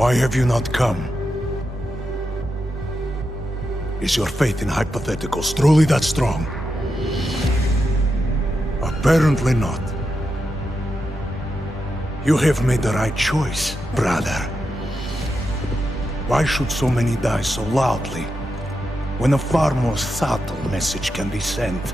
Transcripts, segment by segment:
Why have you not come? Is your faith in hypotheticals truly that strong? Apparently not. You have made the right choice, brother. Why should so many die so loudly, when a far more subtle message can be sent?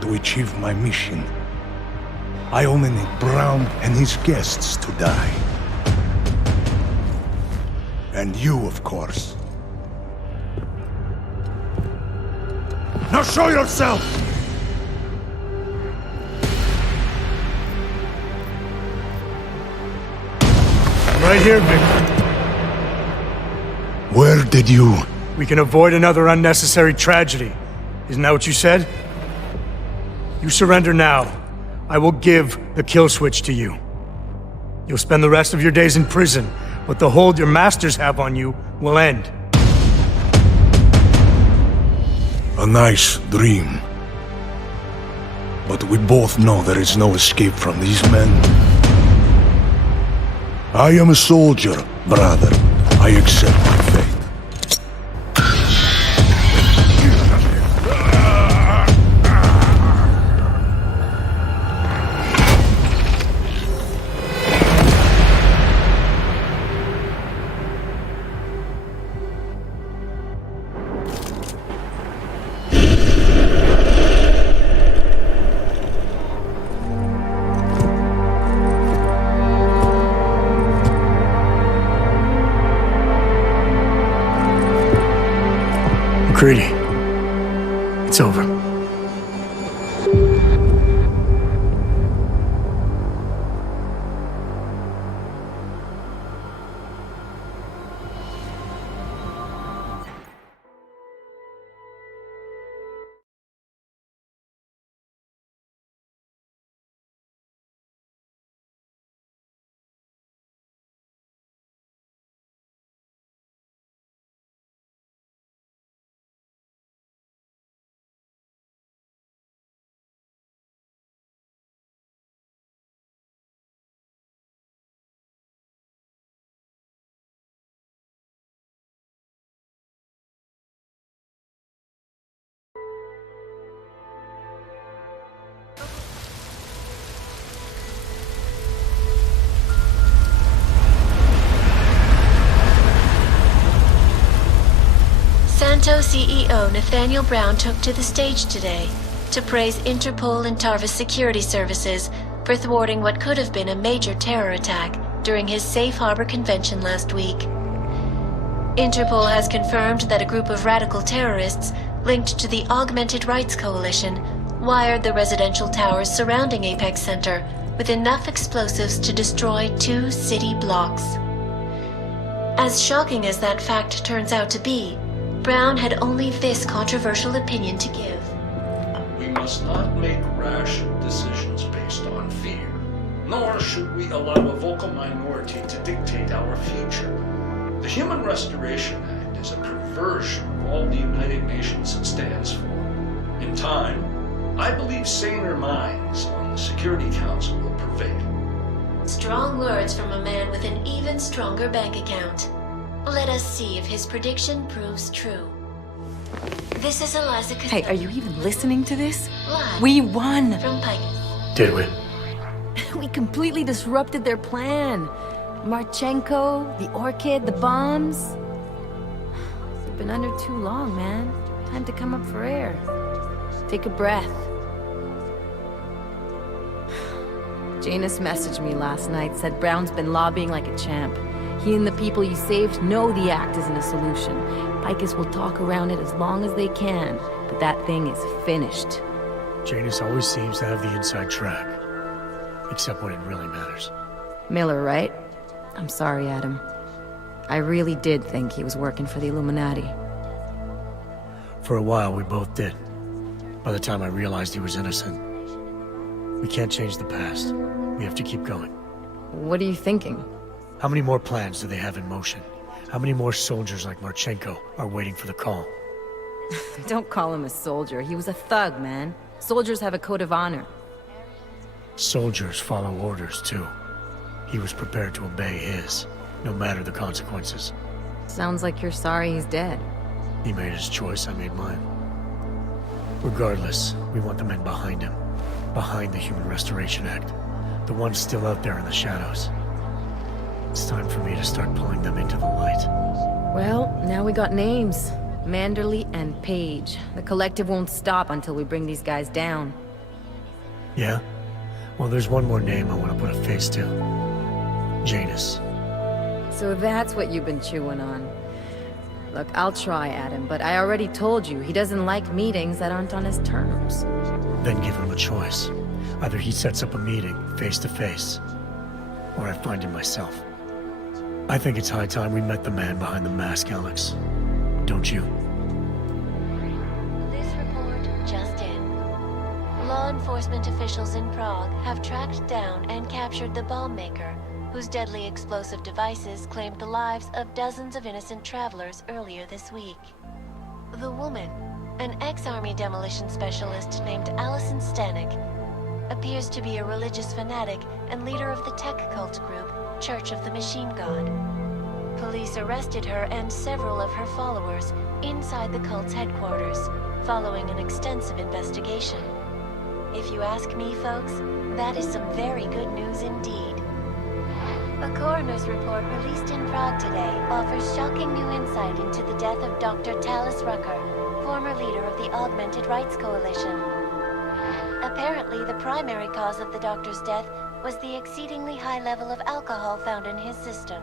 To achieve my mission, I only need Brown and his guests to die. And you, of course. Now show yourself! I'm right here, Victor. Where did you... We can avoid another unnecessary tragedy. Isn't that what you said? You surrender now. I will give the kill switch to you. You'll spend the rest of your days in prison, but the hold your masters have on you will end. A nice dream. But we both know there is no escape from these men. I am a soldier, brother. I accept my fate. McCready, it's over. Santo CEO Nathaniel Brown took to the stage today to praise Interpol and Tarvis security services for thwarting what could have been a major terror attack during his Safe Harbor convention last week. Interpol has confirmed that a group of radical terrorists linked to the Augmented Rights Coalition wired the residential towers surrounding Apex Center with enough explosives to destroy 2 city blocks. As shocking as that fact turns out to be, Brown had only this controversial opinion to give. We must not make rash decisions based on fear, nor should we allow a vocal minority to dictate our future. The Human Restoration Act is a perversion of all the United Nations stands for. In time, I believe saner minds on the Security Council will prevail. Strong words from a man with an even stronger bank account. Let us see if his prediction proves true. This is Eliza Hey, are you even listening to this? Live We won! from Pike. Did we? We completely disrupted their plan. Marchenko, the Orchid, the bombs. You've been under too long, man. Time to come up for air. Take a breath. Janus messaged me last night, said Brown's been lobbying like a champ. He and the people you saved know the act isn't a solution. Picus will talk around it as long as they can, but that thing is finished. Janus always seems to have the inside track. Except when it really matters. Miller, right? I'm sorry, Adam. I really did think he was working for the Illuminati. For a while, we both did. By the time I realized he was innocent. We can't change the past. We have to keep going. What are you thinking? How many more plans do they have in motion? How many more soldiers like Marchenko are waiting for the call? Don't call him a soldier. He was a thug, man. Soldiers have a code of honor. Soldiers follow orders, too. he was prepared to obey his, no matter the consequences. Sounds like you're sorry he's dead. He made his choice, I made mine. Regardless, we want the men behind him. Behind the Human Restoration Act. The ones still out there in the shadows. It's time for me to start pulling them into the light. Well, now we got names. Manderley and Page. The collective won't stop until we bring these guys down. Yeah? Well, there's one more name I want to put a face to. Janus. So that's what you've been chewing on. Look, I'll try at him, but I already told you, he doesn't like meetings that aren't on his terms. Then give him a choice. Either he sets up a meeting, face to face, or I find him myself. I think it's high time we met the man behind the mask, Alex. Don't you? This report just in. Law enforcement officials in Prague have tracked down and captured the bomb maker, whose deadly explosive devices claimed the lives of dozens of innocent travelers earlier this week. The woman, an ex-army demolition specialist named Allison Stanek, appears to be a religious fanatic and leader of the tech cult group, Church of the Machine God. Police arrested her and several of her followers inside the cult's headquarters, following an extensive investigation. If you ask me, folks, that is some very good news indeed. A coroner's report released in Prague today offers shocking new insight into the death of Dr. Talis Rucker, former leader of the Augmented Rights Coalition. Apparently, the primary cause of the doctor's death was the exceedingly high level of alcohol found in his system.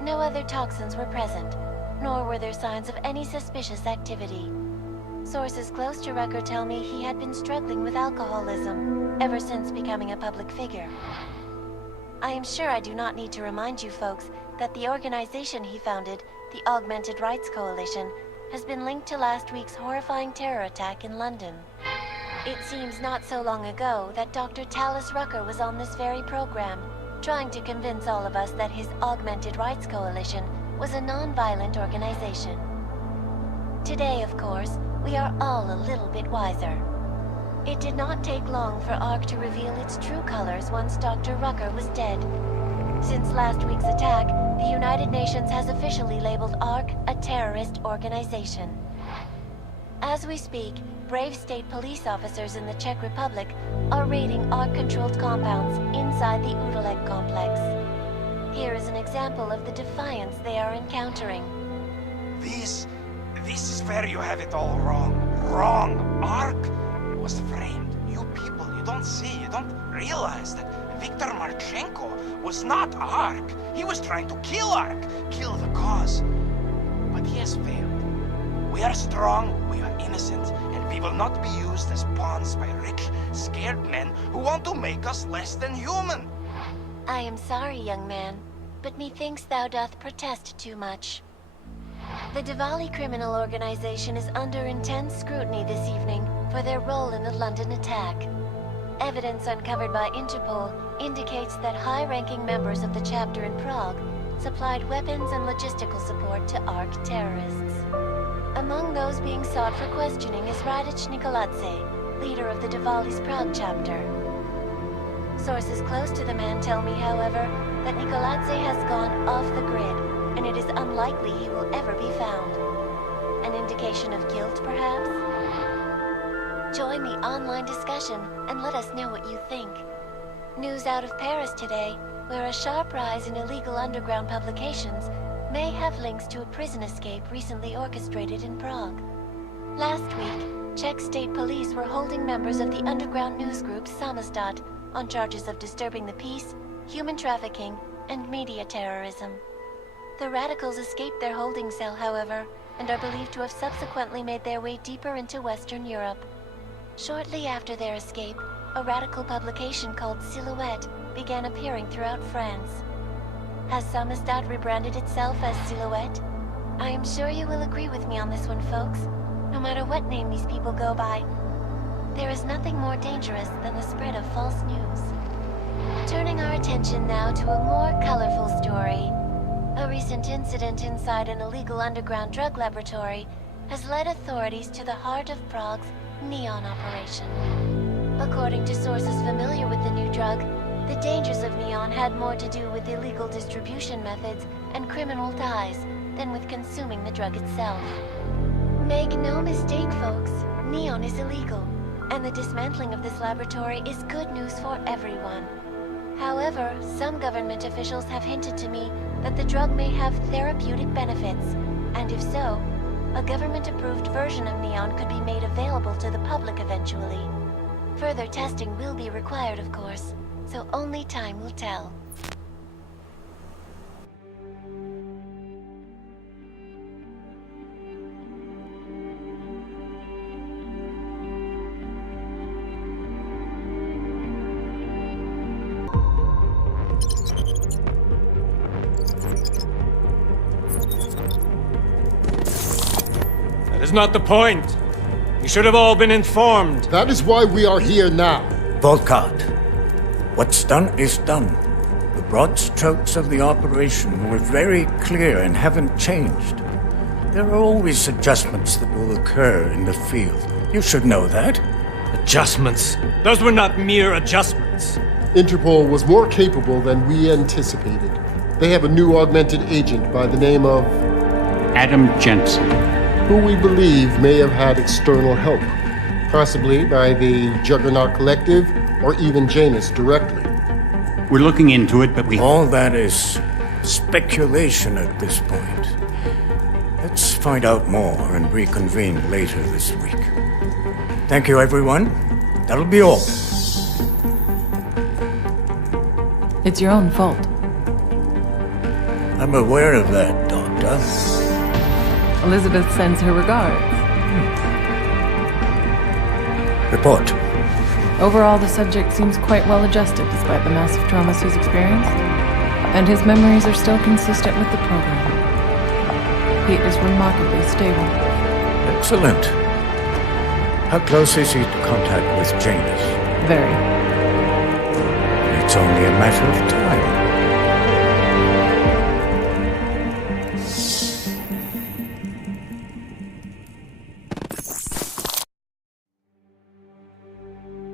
No other toxins were present, nor were there signs of any suspicious activity. Sources close to Rucker tell me he had been struggling with alcoholism ever since becoming a public figure. I am sure I do not need to remind you folks that the organization he founded, the Augmented Rights Coalition, has been linked to last week's horrifying terror attack in London. It seems not so long ago that Dr. Talis Rucker was on this very program, trying to convince all of us that his Augmented Rights Coalition was a non-violent organization. Today, of course, we are all a little bit wiser. It did not take long for ARC to reveal its true colors once Dr. Rucker was dead. Since last week's attack, the United Nations has officially labeled ARC a terrorist organization. As we speak, brave state police officers in the Czech Republic are raiding ARC-controlled compounds inside the Udaleg complex. Here is an example of the defiance they are encountering. This is where you have it all wrong. Wrong. ARC was framed. You people, you don't see, you don't realize that Viktor Marchenko was not ARC. He was trying to kill ARC, kill the cause. But he has failed. We are strong, we are innocent, and we will not be used as pawns by rich, scared men who want to make us less than human. I am sorry, young man, but methinks thou doth protest too much. The Diwali criminal organization is under intense scrutiny this evening for their role in the London attack. Evidence uncovered by Interpol indicates that high-ranking members of the chapter in Prague supplied weapons and logistical support to ARC terrorists. Among those being sought for questioning is Radic Nikoladze, leader of the Diwali's Prague chapter. Sources close to the man tell me, however, that Nikoladze has gone off the grid, and it is unlikely he will ever be found. An indication of guilt, perhaps? Join the online discussion and let us know what you think. News out of Paris today, where a sharp rise in illegal underground publications may have links to a prison escape recently orchestrated in Prague. Last week, Czech state police were holding members of the underground news group Samizdat on charges of disturbing the peace, human trafficking, and media terrorism. The radicals escaped their holding cell, however, and are believed to have subsequently made their way deeper into Western Europe. Shortly after their escape, a radical publication called Silhouette began appearing throughout France. Has Samizdat rebranded itself as Silhouette? I am sure you will agree with me on this one, folks. No matter what name these people go by, there is nothing more dangerous than the spread of false news. Turning our attention now to a more colorful story. A recent incident inside an illegal underground drug laboratory has led authorities to the heart of Prague's Neon operation. According to sources familiar with the new drug, The dangers of neon had more to do with illegal distribution methods and criminal ties than with consuming the drug itself. Make no mistake, folks, neon is illegal, and the dismantling of this laboratory is good news for everyone. However, some government officials have hinted to me that the drug may have therapeutic benefits, and if so, a government-approved version of neon could be made available to the public eventually. Further testing will be required, of course, so only time will tell. That is not the point. You should have all been informed. That is why we are here now. Volkart, what's done is done. The broad strokes of the operation were very clear and haven't changed. There are always adjustments that will occur in the field. You should know that. Adjustments? Those were not mere adjustments. Interpol was more capable than we anticipated. They have a new augmented agent by the name of Adam Jensen, who we believe may have had external help, possibly by the Juggernaut Collective or even Janus directly. we're looking into it, but All that is speculation at this point. Let's find out more and reconvene later this week. Thank you, everyone. That'll be all. It's your own fault. I'm aware of that, Doctor. Elizabeth sends her regards. Report. Overall, the subject seems quite well adjusted despite the massive traumas he's experienced, and his memories are still consistent with the program. He is remarkably stable. Excellent. How close is he to contact with Janus? Very. It's only a matter of time.